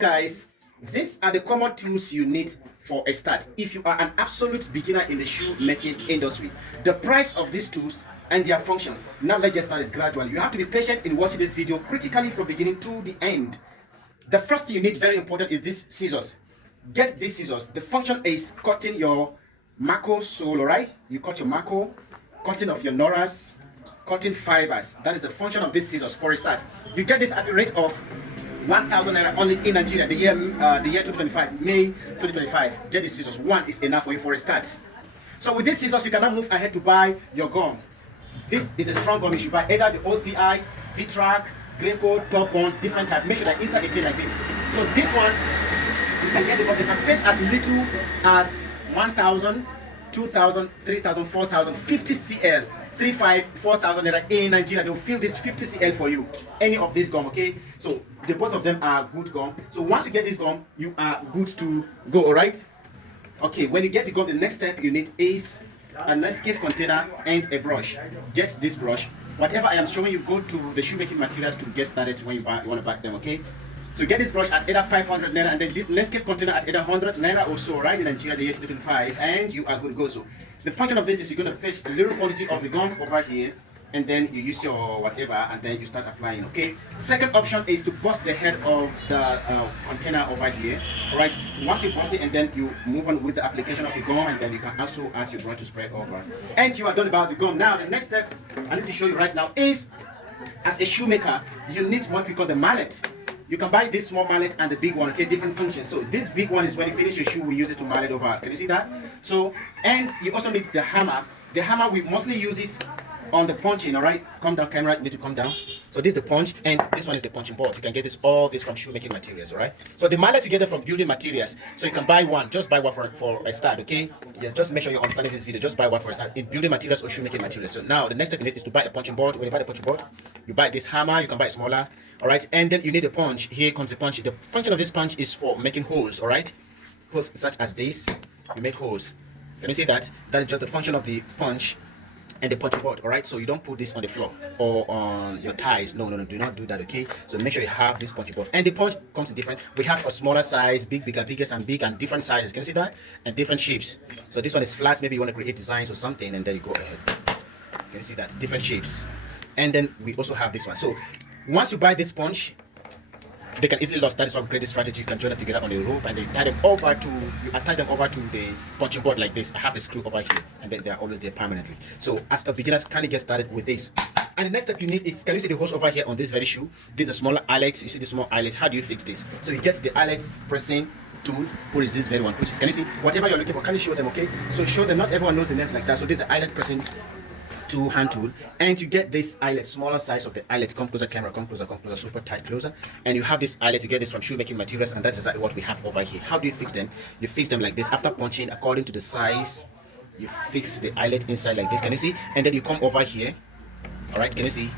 Guys, these are the common tools you need for a start if you are an absolute beginner in the shoe making industry. The price of these tools and their functions. Now let's get started gradually. You have to be patient in watching this video critically from beginning to the end. The first thing you need, very important, is these scissors. Get these scissors. The function is cutting your Mako sole, alright? You cut your Mako, cutting of your Noras, cutting fibers. That is the function of these scissors for a start. You get this at the rate of 1,000 naira only in Nigeria, the year 2025, May 2025. Get these scissors. One is enough for you for a start. So with these scissors, you can now move ahead to buy your gum. This is a strong gum. You should buy either the OCI, VTRAC, Greco, Top Gun, different type. Make sure that inside a tin like this. So this one, you can get the gum. They can fetch as little as 1,000, 2,000, 3,000, 4,000, 50 cl. 3,500, 4,000 naira in Nigeria. They'll fill this 50 cl for you. Any of this gum, okay? So the both of them are good gum. So once you get this gum, you are good to go, alright? Okay, when you get the gum, the next step you need is a Nescafe container and a brush. Get this brush. Whatever I am showing you, go to the shoemaking materials to get started when you want to buy them, okay? So get this brush at either 500 naira and then this Nescafe container at either 100 naira or so, right, in Nigeria, the year 2025, and you are good to go. So the function of this is you're going to fetch a little quantity of the gum over here, and then you use your whatever, and then you start applying, okay? Second option is to bust the head of the container over here, alright? Once you bust it, and then you move on with the application of the gum, and then you can also add your brush to spread over. And you are done about the gum. Now, the next step I need to show you right now is, as a shoemaker, you need what we call the mallet. You can buy this small mallet and the big one, okay, different functions. So this big one is when you finish your shoe, we use it to mallet over. Can you see that? So, and you also need the hammer. The hammer, we mostly use it on the punching, all right? Come down, camera, you need to come down. So this is the punch, and this one is the punching board. You can get all this from shoemaking materials, all right? So the mallet you get it from building materials. So you can buy one, just buy one for a start, okay? Yes, just make sure you're understanding this video. Just buy one for a start in building materials or shoemaking materials. So now the next step you need is to buy a punching board. When you buy the punching board, you buy this hammer, you can buy it smaller, all right? And then you need a punch. Here comes the punch. The function of this punch is for making holes, all right? Holes such as this, you make holes. Can you see that? That is just the function of the punch and the punching board, all right? So you don't put this on the floor or on your ties. No, do not do that, okay? So make sure you have this punching board. And the punch comes in different. We have a smaller size, bigger, biggest, and big, and different sizes. Can you see that? And different shapes. So this one is flat. Maybe you want to create designs or something, and then you go ahead. Can you see that? Different shapes. And then we also have this one. So once you buy this punch, they can easily lose. That is why we create this strategy. You can join them together on a rope, and then tie them over to, you attach them over to the punching board like this. I have a screw over here, and then they are always there permanently. So as a beginner, kind of get started with this. And the next step you need is, can you see the hose over here on this very shoe? These are smaller eyelets. You see the small eyelets. How do you fix this? So you get the eyelets pressing tool. What is this very one? Which is, can you see whatever you're looking for? Can you show them? Okay. So show them. Not everyone knows the name like that. So this is the eyelet pressing to hand tool, and you get this eyelet, smaller size of the eyelet. Come closer, camera, come closer, super tight, closer. And you have this eyelet. You get this from shoemaking materials, and that's exactly what we have over here. How do you fix them? You fix them like this. After punching according to the size, you fix the eyelet inside like this. Can you see? And then you come over here. All right, can you see?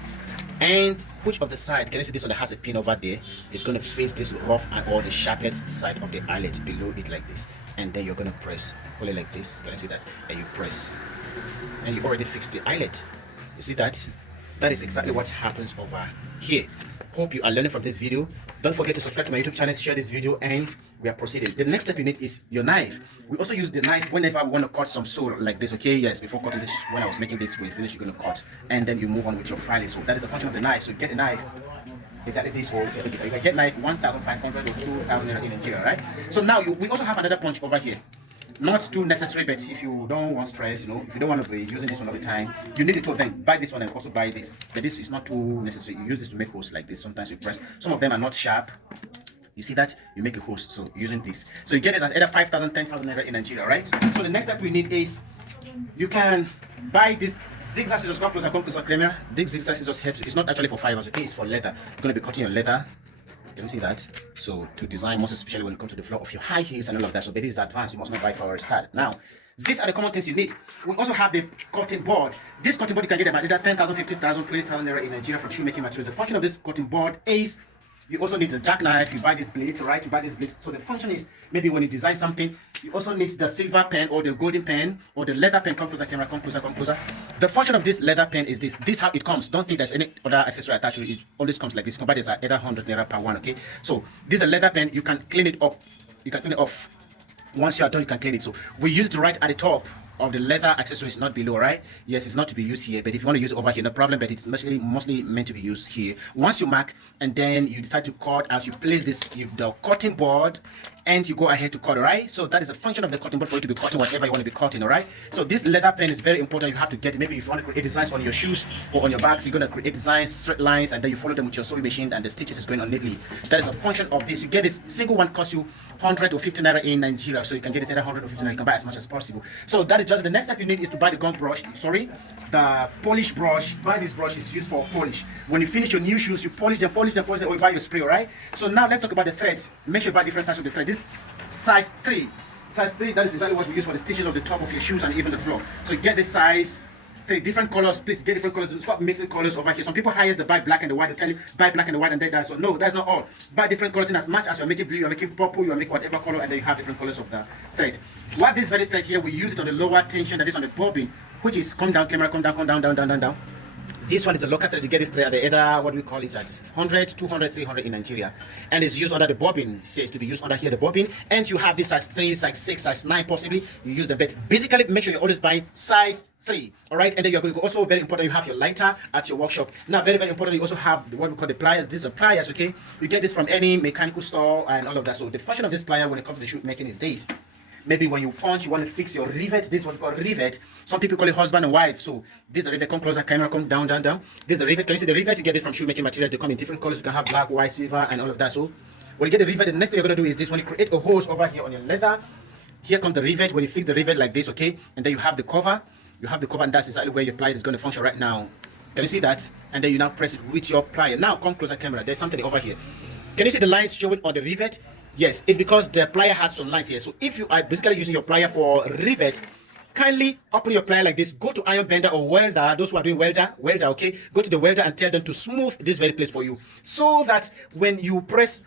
And which of the side, can you see this one that has a pin over there? It's going to face this rough and or the sharpest side of the eyelet below it like this. And then you're going to press, hold it like this. Can you see that? And you press. And you already fixed the eyelet. You see that? That is exactly what happens over here. Hope you are learning from this video. Don't forget to subscribe to my YouTube channel, share this video, and we are proceeding. The next step you need is your knife. We also use the knife whenever we want to cut some sole like this, okay? Yes, before cutting this, when I was making this, when you finish, you're going to cut. And then you move on with your filing. So that is the function of the knife. So get a knife. Exactly this hole. You can get knife 1,500 or 2,000 in Nigeria, right? So now we also have another punch over here. Not too necessary, but if you don't want stress, you know, if you don't want to be using this one all the time, you need it to then buy this one and also buy this. But this is not too necessary. You use this to make holes like this. Sometimes you press. Some of them are not sharp. You see that? You make a hose. So using this. So you get it at either 5,000, 10,000 naira in Nigeria, right? So the next step we need is you can buy this zigzag scissors. Come closer, camera. This zigzag scissors helps. It's not actually for fibers, okay? It's for leather. You're going to be cutting your leather. Can you see that? So to design, most especially when it comes to the floor of your high heels and all of that. So this is advanced. You must not buy for a start. Now, these are the common things you need. We also have the cutting board. This cutting board you can get about either 10,000, 15,000, 20,000 naira in Nigeria for shoemaking materials. The function of this cutting board is you also need a jackknife. You buy this blade, right? You buy this blade. So the function is maybe when you design something, you also need the silver pen or the golden pen or the leather pen. Come closer, camera. Come closer. The function of this leather pen is this. This how it comes. Don't think there's any other accessory attached to it. It always comes like this. Compared to either 100 naira per one. Okay. So this is a leather pen. You can clean it up. You can clean it off. Once you are done, you can clean it. So we use it right at the top of the leather accessories, not below, right? Yes, it's not to be used here, but if you want to use it over here, no problem, but it's mostly meant to be used here. Once you mark and then you decide to cut, as you place this, the cutting board, and you go ahead to cut, all right? So that is the function of the cutting board, for you to be cutting whatever you want to be cutting, all right? So this leather pen is very important. You have to get it. Maybe if you want to create designs on your shoes or on your bags, you're going to create designs, straight lines, and then you follow them with your sewing machine, and the stitches is going on neatly. That is a function of this. You get this single one, costs you 100 or 50 naira in Nigeria, so you can get this either 100 or 50 naira. You can buy as much as possible. So that is just the next step you need, is to buy the gum brush. The polish brush. Buy this brush. Is used for polish. When you finish your new shoes, you polish them, or you buy your spray, all right? So now let's talk about the threads. Make sure you buy different sizes of the thread. This size 3. Size 3, that is exactly what we use for the stitches of the top of your shoes and even the floor. So you get this size 3, different colors. Please get different colors. Stop mixing colors over here. Some people hire to buy black and the white. They tell you buy black and the white and that. So no, that's not all. Buy different colors in as much as you're making blue, you're making purple, you're making whatever color, and then you have different colors of the thread. What this very thread here, we use it on the lower tension, that is on the bobbin, which is come down, camera, come down. This one is a local thread. You get this thread at the either, what we call it, at 100, 200, 300 in Nigeria. And it's used under the bobbin. It says to be used under here, the bobbin. And you have this size 3, size 6, size 9 possibly. You use the bed. Basically, make sure you always buy size 3. All right. And then you're going to go, also very important, you have your lighter at your workshop. Now, very, very important, you also have what we call the pliers. These are pliers, okay? You get this from any mechanical store and all of that. So the function of this plier when it comes to the shoe making is this. Maybe when you punch, you want to fix your rivet. This is what we call rivet. Some people call it husband and wife. So this is the rivet. Come closer, camera, come down. This is the rivet. Can you see the rivet? You get it from shoemaking materials. They come in different colors. You can have black, white, silver, and all of that. So when you get the rivet, the next thing you're going to do is this. When you create a hose over here on your leather, here comes the rivet. When you fix the rivet like this, okay, and then you have the cover. You have the cover, and that's exactly where your plier is going to function right now. Can you see that? And then you now press it with your plier. Now come closer, camera. There's something over here. Can you see the lines showing on the rivet? Yes, it's because the plier has some lines here. So if you are basically using your plier for rivet, kindly open your plier like this. Go to iron bender or welder. Those who are doing welder, okay? Go to the welder and tell them to smooth this very place for you, so that when you press,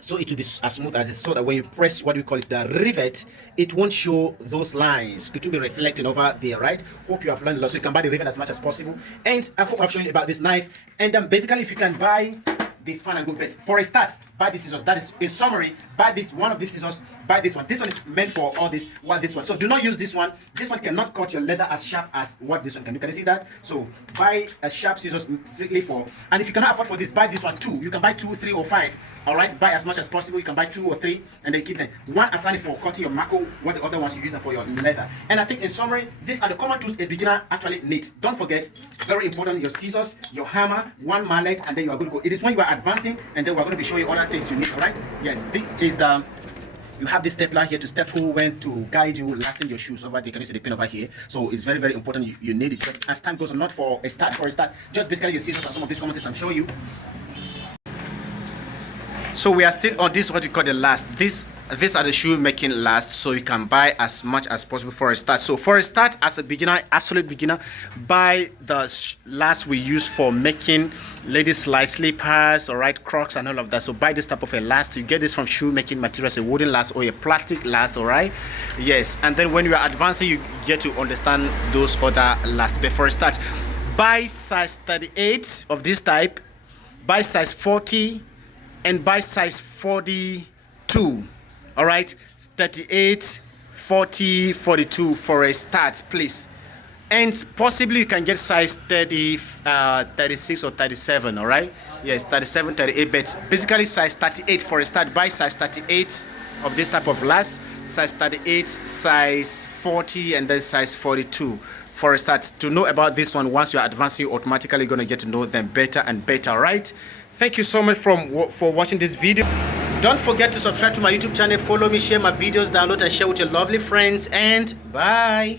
so it will be as smooth as it, so that when you press what we call it, the rivet, it won't show those lines. It will be reflecting over there, right? Hope you have learned a lot, so you can buy the rivet as much as possible. And I hope I've shown you about this knife. And then basically, if you can buy this fine and good bet. For a start, buy these scissors. That is, in summary, buy this one of these scissors, buy this one. This one is meant for all this, what this one. So do not use this one. This one cannot cut your leather as sharp as what this one can do. Can you see that? So buy a sharp scissors strictly for, and if you cannot afford for this, buy this one too. You can buy 2, 3, or 5. All right, buy as much as possible. You can buy 2 or 3, and then keep them. One aside for cutting your mako, what the other ones you use them for your leather. And I think in summary, these are the common tools a beginner actually needs. Don't forget, very important, your scissors, your hammer, one mallet, and then you are good to go. It is when you are advancing, and then we're going to be showing you other things you need. All right? Yes, this is the. You have this stapler here to staple when to guide you lacing your shoes over there. Can you see the pin over here? So it's very, very important. You need it. But as time goes on, not for a start, just basically your scissors and some of these common things I'm showing you. So we are still on this, what we call the last. These are the shoe making last, so you can buy as much as possible for a start. So for a start, as a beginner, absolute beginner, buy the last we use for making ladies slide slippers, all right, Crocs and all of that. So buy this type of a last. You get this from shoe making materials, a wooden last or a plastic last, all right? Yes, and then when you are advancing, you get to understand those other last. But for a start, buy size 38 of this type, buy size 40, and buy size 42. All right, 38, 40, 42 for a start, please. And possibly you can get size 30, 36 or 37, all right? Yes, 37, 38, but basically size 38 for a start. Buy size 38 of this type of last, size 38, size 40, and then size 42 for a start. To know about this one, once you're advancing, you're automatically going to get to know them better and better, right? Thank you so much for watching this video. Don't forget to subscribe to my YouTube channel, follow me, share my videos, download and share with your lovely friends, and bye.